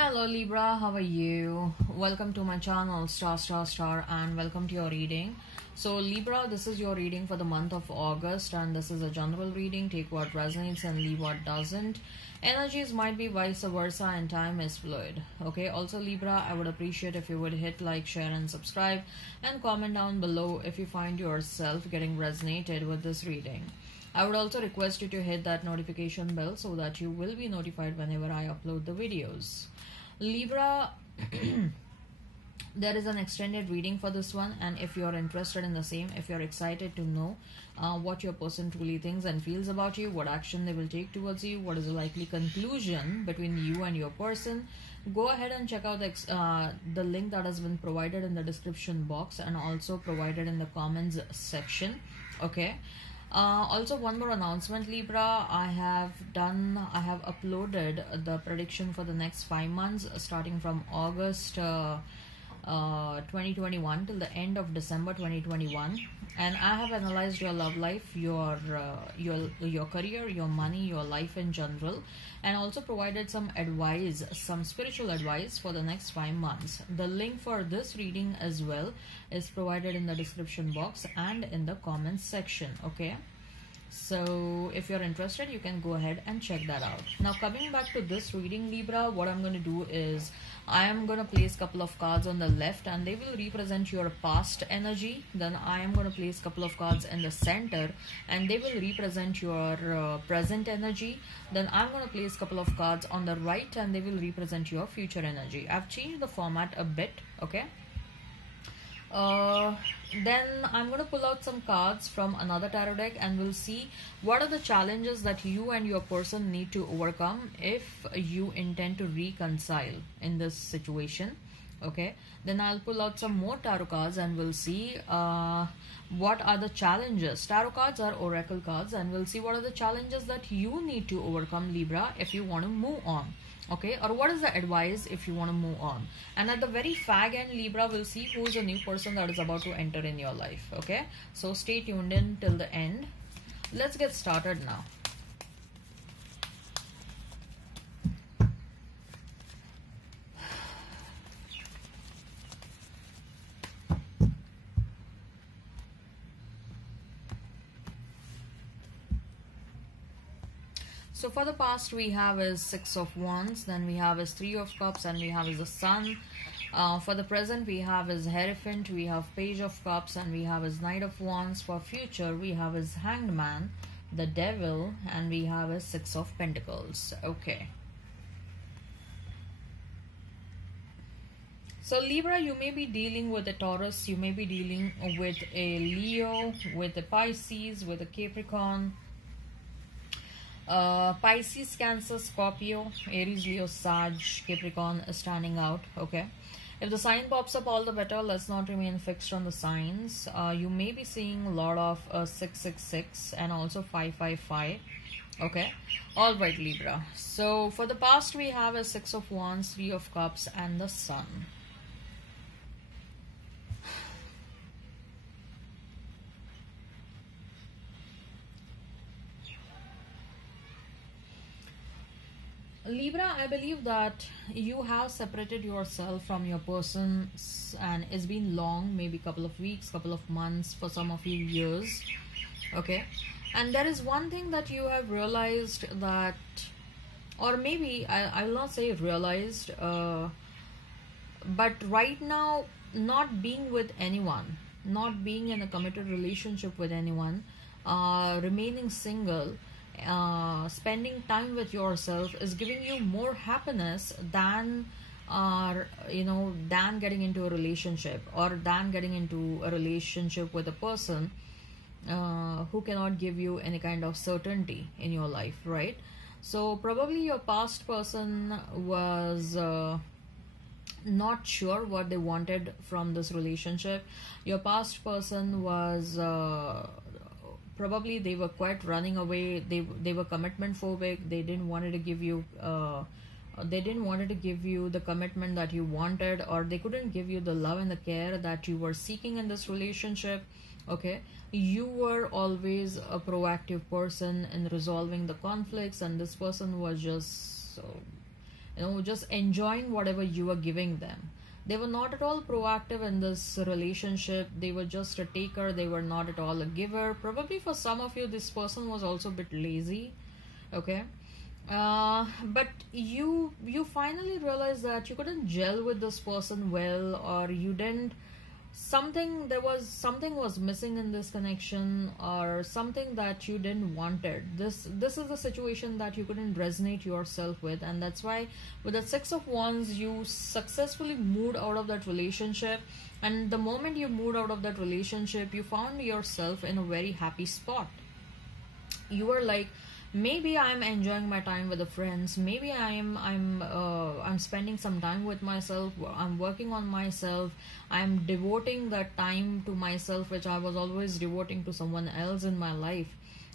Hello Libra, how are you? Welcome to my channel star and welcome to your reading. So Libra, this is your reading for the month of August and this is a general reading. Take what resonates and leave what doesn't. Energies might be vice versa and time is fluid. Okay, also Libra, I would appreciate if you would hit like, share and subscribe and comment down below if you find yourself getting resonated with this reading. I would also request you to hit that notification bell so that you will be notified whenever I upload the videos. Libra, there is an extended reading for this one, and if you're interested in the same, if you're excited to know what your person truly thinks and feels about you, what action they will take towards you, what is the likely conclusion between you and your person, go ahead and check out the link that has been provided in the description box and also provided in the comments section. Okay. Also one more announcement, Libra. I have uploaded the prediction for the next 5 months starting from August 2021 till the end of December 2021, and I have analyzed your love life, your career, your money, your life in general, and also provided some advice, some spiritual advice for the next 5 months. The link for this reading as well is provided in the description box and in the comments section. Okay, so if you're interested, you can go ahead and check that out. Now coming back to this reading, Libra, what I'm going to do is I am going to place a couple of cards on the left and they will represent your past energy. Then I am going to place a couple of cards in the center and they will represent your present energy. Then I'm going to place a couple of cards on the right and they will represent your future energy. I've changed the format a bit. Okay, then I'm going to pull out some cards from another tarot deck and we'll see what are the challenges that you and your person need to overcome if you intend to reconcile in this situation. Okay, then I'll pull out some more tarot cards and we'll see what are the challenges. Tarot cards are oracle cards and we'll see what are the challenges that you need to overcome, Libra, if you want to move on. Okay, or what is the advice if you want to move on. And at the very fag end, Libra, will see who is a new person that is about to enter in your life. Okay, so stay tuned in till the end. Let's get started now. So for the past, we have is 6 of Wands, then we have is 3 of Cups, and we have is the Sun. For the present, we have is Hierophant, we have Page of Cups, and we have is Knight of Wands. For future, we have is Hanged Man, the Devil, and we have is 6 of Pentacles. Okay. So Libra, you may be dealing with a Taurus, you may be dealing with a Leo, with a Pisces, with a Capricorn, Pisces, Cancer, Scorpio, Aries, Leo, Sag, Capricorn is standing out. Okay, if the sign pops up, all the better. Let's not remain fixed on the signs. You may be seeing a lot of 666 and also 555. Okay, all right, Libra. So for the past, we have a 6 of Wands, 3 of Cups, and the Sun. Libra, I believe that you have separated yourself from your person and it's been long, maybe couple of weeks, couple of months, for some of you years. Okay, and there is one thing that you have realized that, or maybe I will not say realized, but right now not being with anyone, not being in a committed relationship with anyone, remaining single, spending time with yourself is giving you more happiness than than getting into a relationship, or than getting into a relationship with a person who cannot give you any kind of certainty in your life, right? So probably your past person was not sure what they wanted from this relationship. Your past person was probably they were quite running away. They were commitment phobic. They didn't wanted to give you the commitment that you wanted, or they couldn't give you the love and the care that you were seeking in this relationship. Okay, you were always a proactive person in resolving the conflicts, and this person was just just enjoying whatever you were giving them. They were not at all proactive in this relationship. They were just a taker. They were not at all a giver. Probably for some of you, this person was also a bit lazy. Okay. But you finally realized that you couldn't gel with this person well, or you didn't, something was missing in this connection, or something that you didn't wanted. This is the situation that you couldn't resonate yourself with, and that's why with the Six of Wands you successfully moved out of that relationship. And the moment you moved out of that relationship, you found yourself in a very happy spot. You were like, maybe I'm enjoying my time with the friends, maybe I'm spending some time with myself, I'm working on myself, I'm devoting that time to myself which I was always devoting to someone else in my life.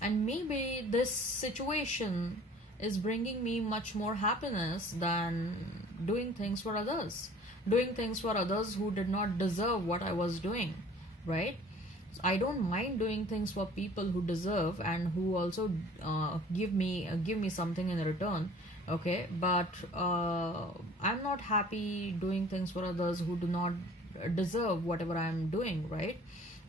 And maybe this situation is bringing me much more happiness than doing things for others, who did not deserve what I was doing, right? I don't mind doing things for people who deserve and who also give me something in return. Okay, but I'm not happy doing things for others who do not deserve whatever I'm doing, right?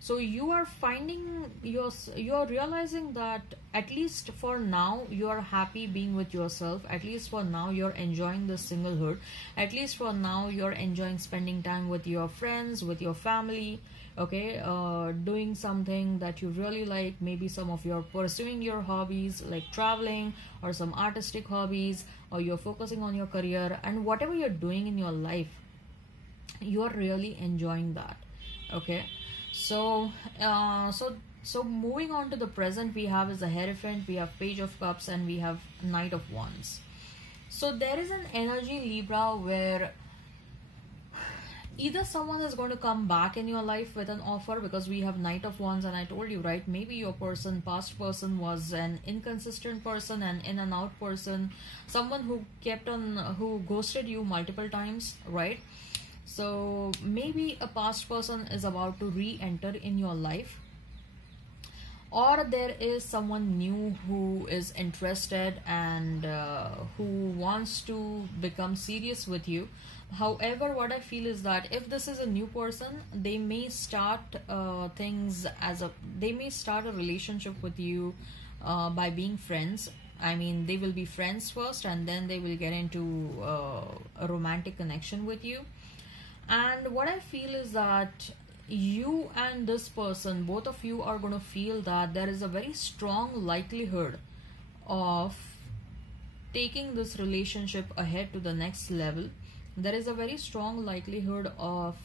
So you are finding you're realizing that at least for now you are happy being with yourself. At least for now you're enjoying the singlehood. At least for now you're enjoying spending time with your friends, with your family. Okay, doing something that you really like. Maybe some of you're pursuing your hobbies like traveling, or some artistic hobbies, or you're focusing on your career, and whatever you're doing in your life, you are really enjoying that. Okay, so so moving on to the present, we have is the Hierophant, we have Page of Cups, and we have Knight of Wands. So there is an energy, Libra, where either someone is going to come back in your life with an offer, because we have Knight of Wands, and I told you, right, maybe your past person was an inconsistent person, an in and out person, someone who who ghosted you multiple times, right? So maybe a past person is about to re-enter in your life, or there is someone new who is interested and who wants to become serious with you. However, what I feel is that if this is a new person, they may start they may start a relationship with you by being friends. I mean, they will be friends first, and then they will get into a romantic connection with you. And what I feel is that you and this person, both of you, are going to feel that there is a very strong likelihood of taking this relationship ahead to the next level. There is a very strong likelihood of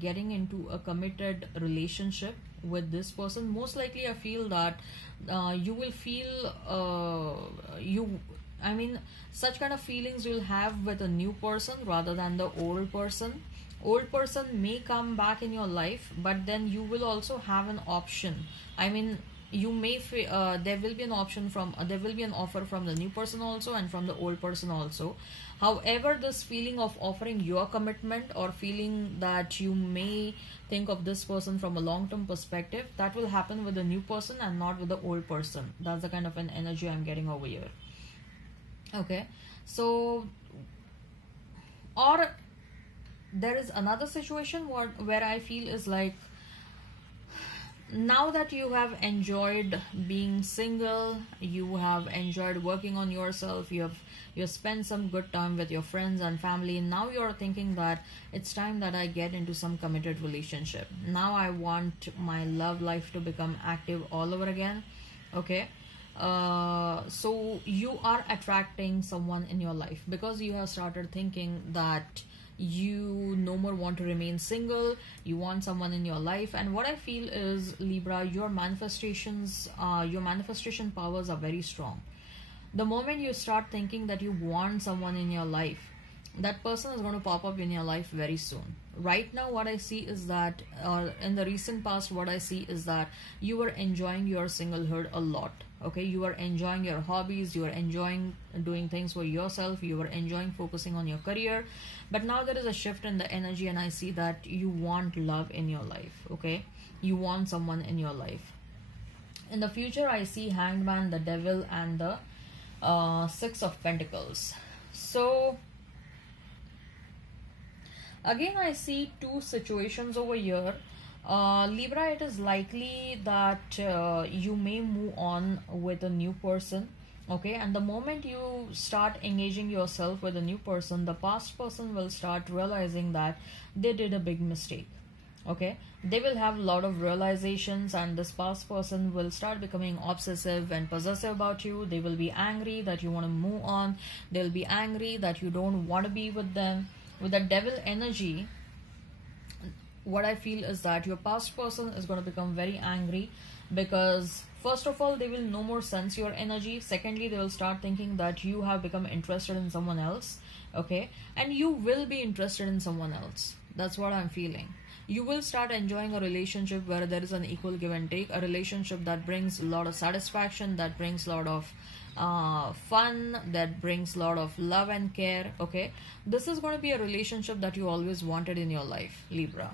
getting into a committed relationship with this person. Most likely, I feel that you will feel such kind of feelings you'll have with a new person rather than the old person. Old person may come back in your life, but then you will also have an option. I mean, you may there will be an option from there will be an offer from the new person also, and from the old person also. However, this feeling of offering your commitment, or feeling that you may think of this person from a long-term perspective, that will happen with the new person and not with the old person. That's the kind of an energy I'm getting over here. Okay, so, or there is another situation where I feel is like, now that you have enjoyed being single, you have enjoyed working on yourself, you spent some good time with your friends and family, and now you're thinking that it's time that I get into some committed relationship. Now I want my love life to become active all over again. Okay, so you are attracting someone in your life because you have started thinking that you no more want to remain single. You want someone in your life. And what I feel is, Libra, your manifestation powers are very strong. The moment you start thinking that you want someone in your life, that person is going to pop up in your life very soon. Right now, what I see is that, in the recent past, what I see is that you were enjoying your singlehood a lot. Okay, you are enjoying your hobbies, you are enjoying doing things for yourself, you are enjoying focusing on your career. But now there is a shift in the energy, and I see that you want love in your life. Okay, you want someone in your life. In the future, I see Hanged Man, the Devil, and the Six of Pentacles. So Again, I see two situations over here. Libra, it is likely that you may move on with a new person. Okay, and the moment you start engaging yourself with a new person, the past person will start realizing that they did a big mistake. Okay, they will have a lot of realizations, and this past person will start becoming obsessive and possessive about you. They will be angry that you want to move on. They'll be angry that you don't want to be with them. With that devil energy, what I feel is that your past person is going to become very angry, because first of all, they will no more sense your energy. Secondly, they will start thinking that you have become interested in someone else. Okay, and you will be interested in someone else. That's what I'm feeling. You will start enjoying a relationship where there is an equal give and take, a relationship that brings a lot of satisfaction, that brings a lot of fun, that brings a lot of love and care. Okay, this is going to be a relationship that you always wanted in your life, Libra.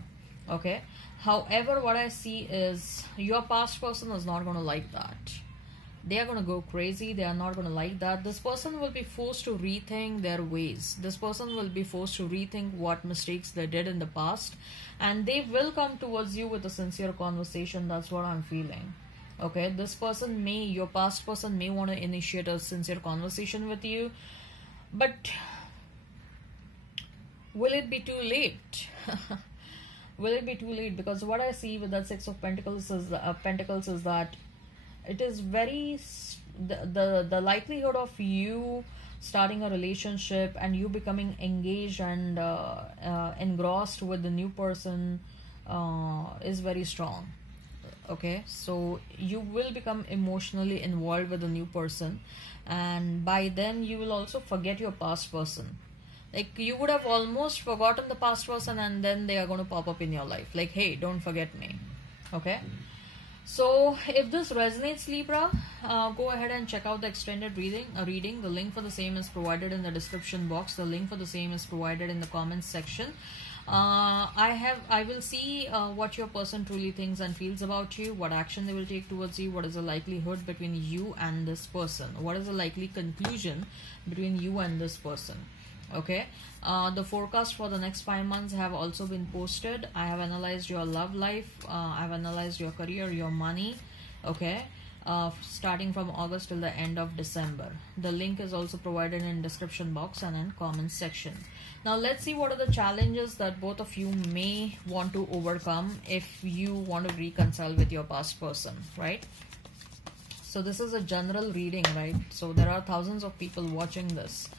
Okay, however, what I see is your past person is not going to like that. They are going to go crazy. They are not going to like that. This person will be forced to rethink their ways. This person will be forced to rethink what mistakes they did in the past, and they will come towards you with a sincere conversation. That's what I'm feeling. Okay, this person may, your past person may want to initiate a sincere conversation with you, but will it be too late? Will it be too late? Because what I see with that Six of Pentacles is that it is very the likelihood of you starting a relationship and you becoming engaged and engrossed with the new person is very strong. Okay, so you will become emotionally involved with the new person, and by then you will also forget your past person. Like, you would have almost forgotten the past person, and then they are going to pop up in your life like, hey, don't forget me. Okay, so if this resonates, Libra, go ahead and check out the extended reading. The link for the same is provided in the description box. The link for the same is provided in the comments section. I will see what your person truly thinks and feels about you, what action they will take towards you, what is the likelihood between you and this person, what is the likely conclusion between you and this person. Okay, the forecast for the next 5 months have also been posted. I have analyzed your love life, I've analyzed your career, your money. Okay, starting from August till the end of December. The link is also provided in description box and in comments section. Now let's see what are the challenges that both of you may want to overcome if you want to reconcile with your past person, right? So this is a general reading, right? So there are thousands of people watching this.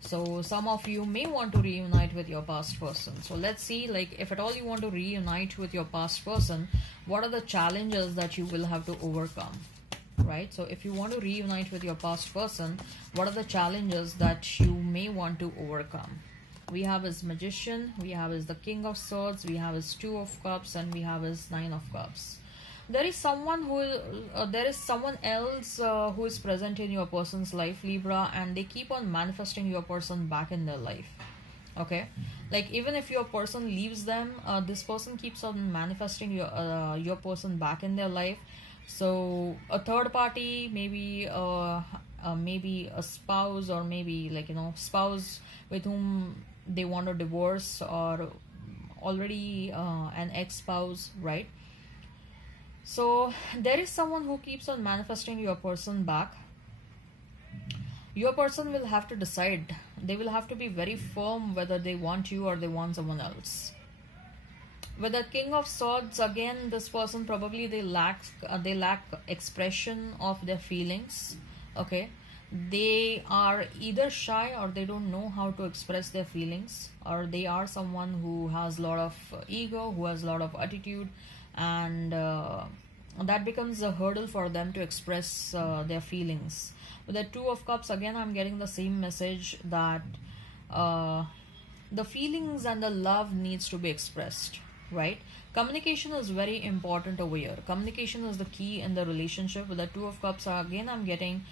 So some of you may want to reunite with your past person. So let's see, like, if at all you want to reunite with your past person, what are the challenges that you will have to overcome, right? So if you want to reunite with your past person, what are the challenges that you may want to overcome? We have his Magician, we have his the King of Swords, we have his Two of Cups, and we have his Nine of Cups. There is someone else who is present in your person's life, Libra, and they keep on manifesting your person back in their life. Okay, like, even if your person leaves them, this person keeps on manifesting your person back in their life. So a third party, maybe maybe a spouse, or maybe, like, spouse with whom they want a divorce, or already an ex-spouse, right? So there is someone who keeps on manifesting your person back. Your person will have to decide. They will have to be very firm whether they want you or they want someone else. With the King of Swords, again, this person probably they lack expression of their feelings. Okay, they are either shy, or they don't know how to express their feelings, or they are someone who has a lot of ego, who has a lot of attitude, and that becomes a hurdle for them to express their feelings. With the Two of Cups, again, I'm getting the same message that the feelings and the love needs to be expressed, right? Communication is very important over here. Communication is the key in the relationship. With the Two of Cups, again, I'm getting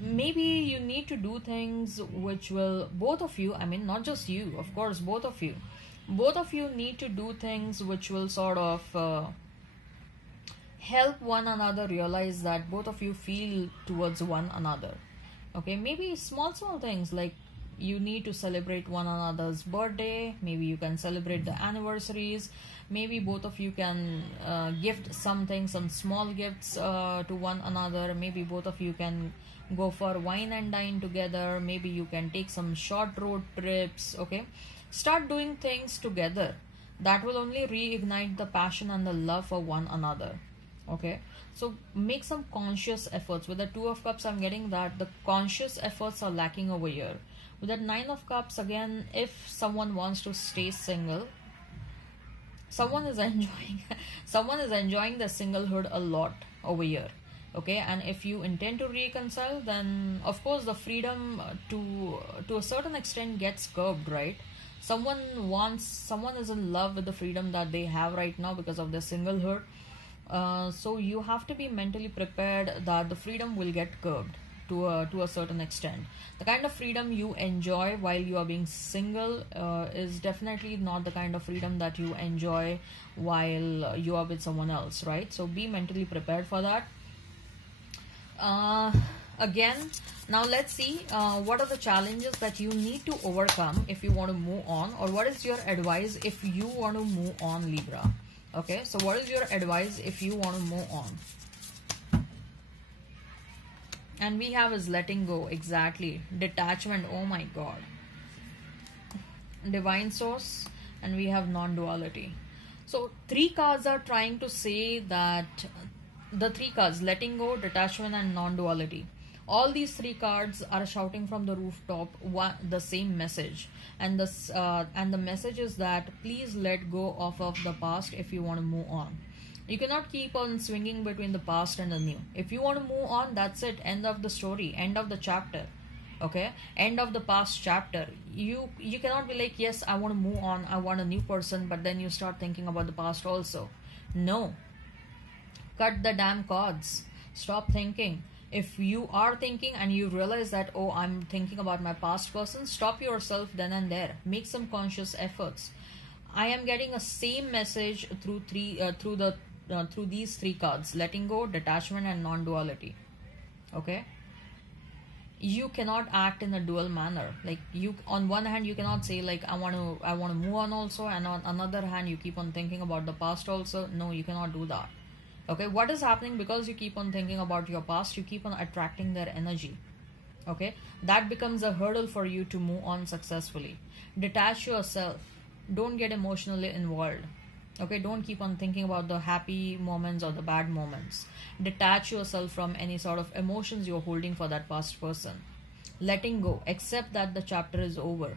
maybe you need to do things which will, both of you, I mean, not just you, of course, both of you need to do things which will sort of help one another realize that both of you feel towards one another. Okay, maybe small things, like You need to celebrate one another's birthday. Maybe you can celebrate the anniversaries. Maybe both of you can gift something, some small gifts to one another. Maybe both of you can go for wine and dine together. Maybe you can take some short road trips. Okay, start doing things together. That will only reignite the passion and the love for one another. Okay, so make some conscious efforts. With the Two of Cups, I'm getting that the conscious efforts are lacking over here. With that Nine of Cups, again, if someone wants to stay single, someone is enjoying someone is enjoying the singlehood a lot over here. Okay, and if you intend to reconcile, then of course the freedom to a certain extent gets curbed, right? Someone is in love with the freedom that they have right now because of their singlehood. So you have to be mentally prepared that the freedom will get curbed to a certain extent. The kind of freedom you enjoy while you are being single is definitely not the kind of freedom that you enjoy while you are with someone else, right? So be mentally prepared for that. Again, now let's see what are the challenges that you need to overcome if you want to move on, or what is your advice if you want to move on, Libra. Okay, so what is your advice if you want to move on? And we have is letting go. Exactly. Detachment. Oh my god. Divine source. And we have non-duality. So 3 cards are trying to say that the 3 cards, letting go, detachment and non-duality, all these 3 cards are shouting from the rooftop the same message. And the message is that please let go of the past if you want to move on. You cannot keep on swinging between the past and the new. If you want to move on, that's it. End of the story. End of the chapter. Okay? End of the past chapter. You cannot be like, yes, I want to move on. I want a new person. But then you start thinking about the past also. No. Cut the damn cords. Stop thinking. If you are thinking and you realize that, oh, I'm thinking about my past person, stop yourself then and there. Make some conscious efforts. I am getting a same message through these 3 cards: letting go, detachment, and non-duality. Okay, you cannot act in a dual manner. Like, you, on one hand, you cannot say like I want to move on also, and on another hand you keep on thinking about the past also. No, you cannot do that. Okay, what is happening? Because you keep on thinking about your past, you keep on attracting their energy. Okay, that becomes a hurdle for you to move on successfully. Detach yourself. Don't get emotionally involved. Okay, don't keep on thinking about the happy moments or the bad moments. Detach yourself from any sort of emotions you're holding for that past person. Letting go. Accept that the chapter is over.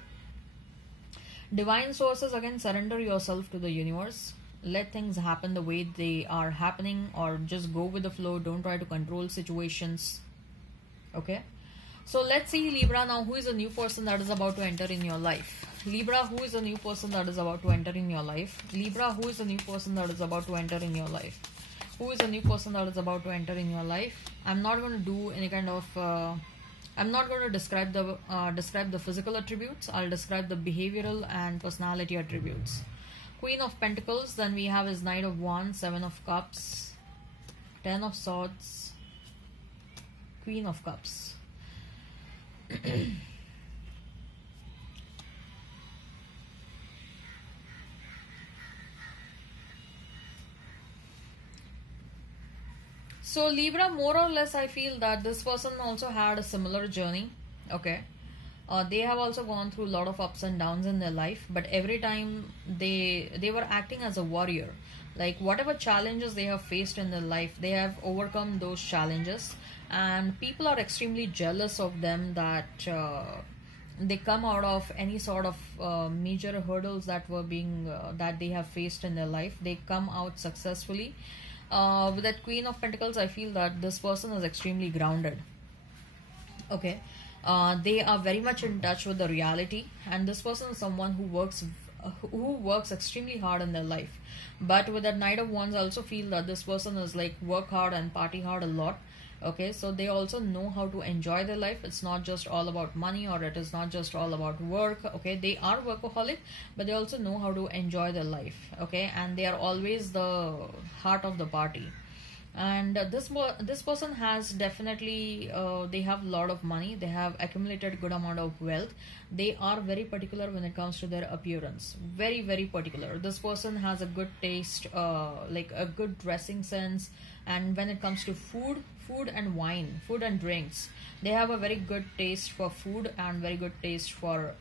Divine sources, again, surrender yourself to the universe. Let things happen the way they are happening, or just go with the flow. Don't try to control situations. Okay, so let's see, Libra, now who is a new person that is about to enter in your life? Libra, who is a new person that is about to enter in your life? Libra, who is a new person that is about to enter in your life? Who is a new person that is about to enter in your life? I'm not going to do any kind of I'm not going to describe the physical attributes. I'll describe the behavioral and personality attributes. Queen of Pentacles, then we have is Knight of Wands, 7 of Cups, 10 of Swords, Queen of Cups. So Libra, more or less, I feel that this person also had a similar journey. Okay. They have also gone through a lot of ups and downs in their life, but every time they were acting as a warrior. Like, whatever challenges they have faced in their life, they have overcome those challenges, and people are extremely jealous of them that they come out of any sort of major hurdles that were being that they have faced in their life. They come out successfully. With that Queen of Pentacles, I feel that this person is extremely grounded. Okay. They are very much in touch with the reality, and this person is someone who works extremely hard in their life. But with that Knight of Wands, I also feel that this person is like work hard and party hard a lot. Okay, so they also know how to enjoy their life. It's not just all about money, or it is not just all about work. Okay, they are workaholic, but they also know how to enjoy their life. Okay, and they are always the heart of the party. And this person has definitely they have a lot of money. They have accumulated good amount of wealth, They are very particular when it comes to their appearance. Very, very particular. This person has a good taste, like a good dressing sense. And when it comes to food and wine, food and drinks, they have a very good taste for food and very good taste for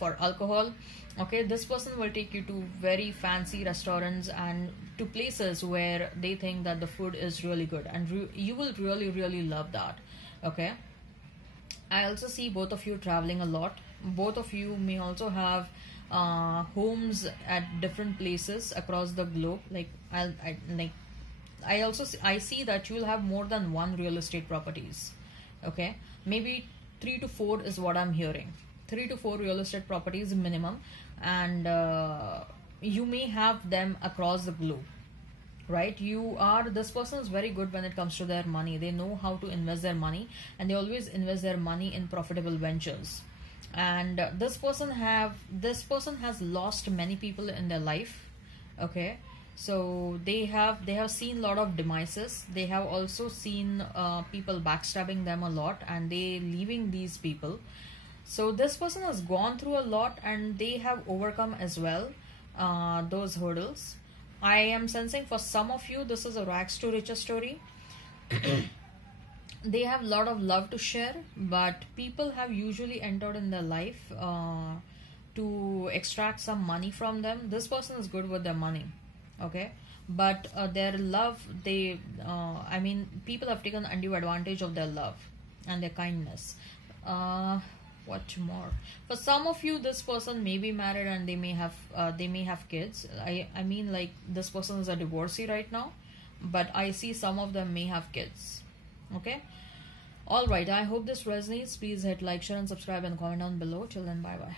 alcohol. Okay, this person will take you to very fancy restaurants and to places where they think that the food is really good, and you will really, really love that. Okay, I also see both of you traveling a lot. Both of you may also have homes at different places across the globe. Like I see that you'll have more than one real estate properties. Okay, maybe 3 to 4 is what I'm hearing. 3 to 4 real estate properties minimum, and you may have them across the globe, right? This person is very good when it comes to their money. They know how to invest their money, and they always invest their money in profitable ventures. And this person has lost many people in their life. Okay, so they have seen a lot of demises. They have also seen people backstabbing them a lot, and they leaving these people. So this person has gone through a lot, and they have overcome as well those hurdles. I am sensing for some of you, this is a rags to riches story. They have a lot of love to share, but people have usually entered in their life to extract some money from them. This person is good with their money, okay? But their love, people have taken undue advantage of their love and their kindness. What more? For some of you, this person may be married and they may have kids. I mean, like, this person is a divorcee right now, but I see some of them may have kids. Okay, all right, I hope this resonates. Please hit like, share and subscribe and comment down below. Till then, bye bye.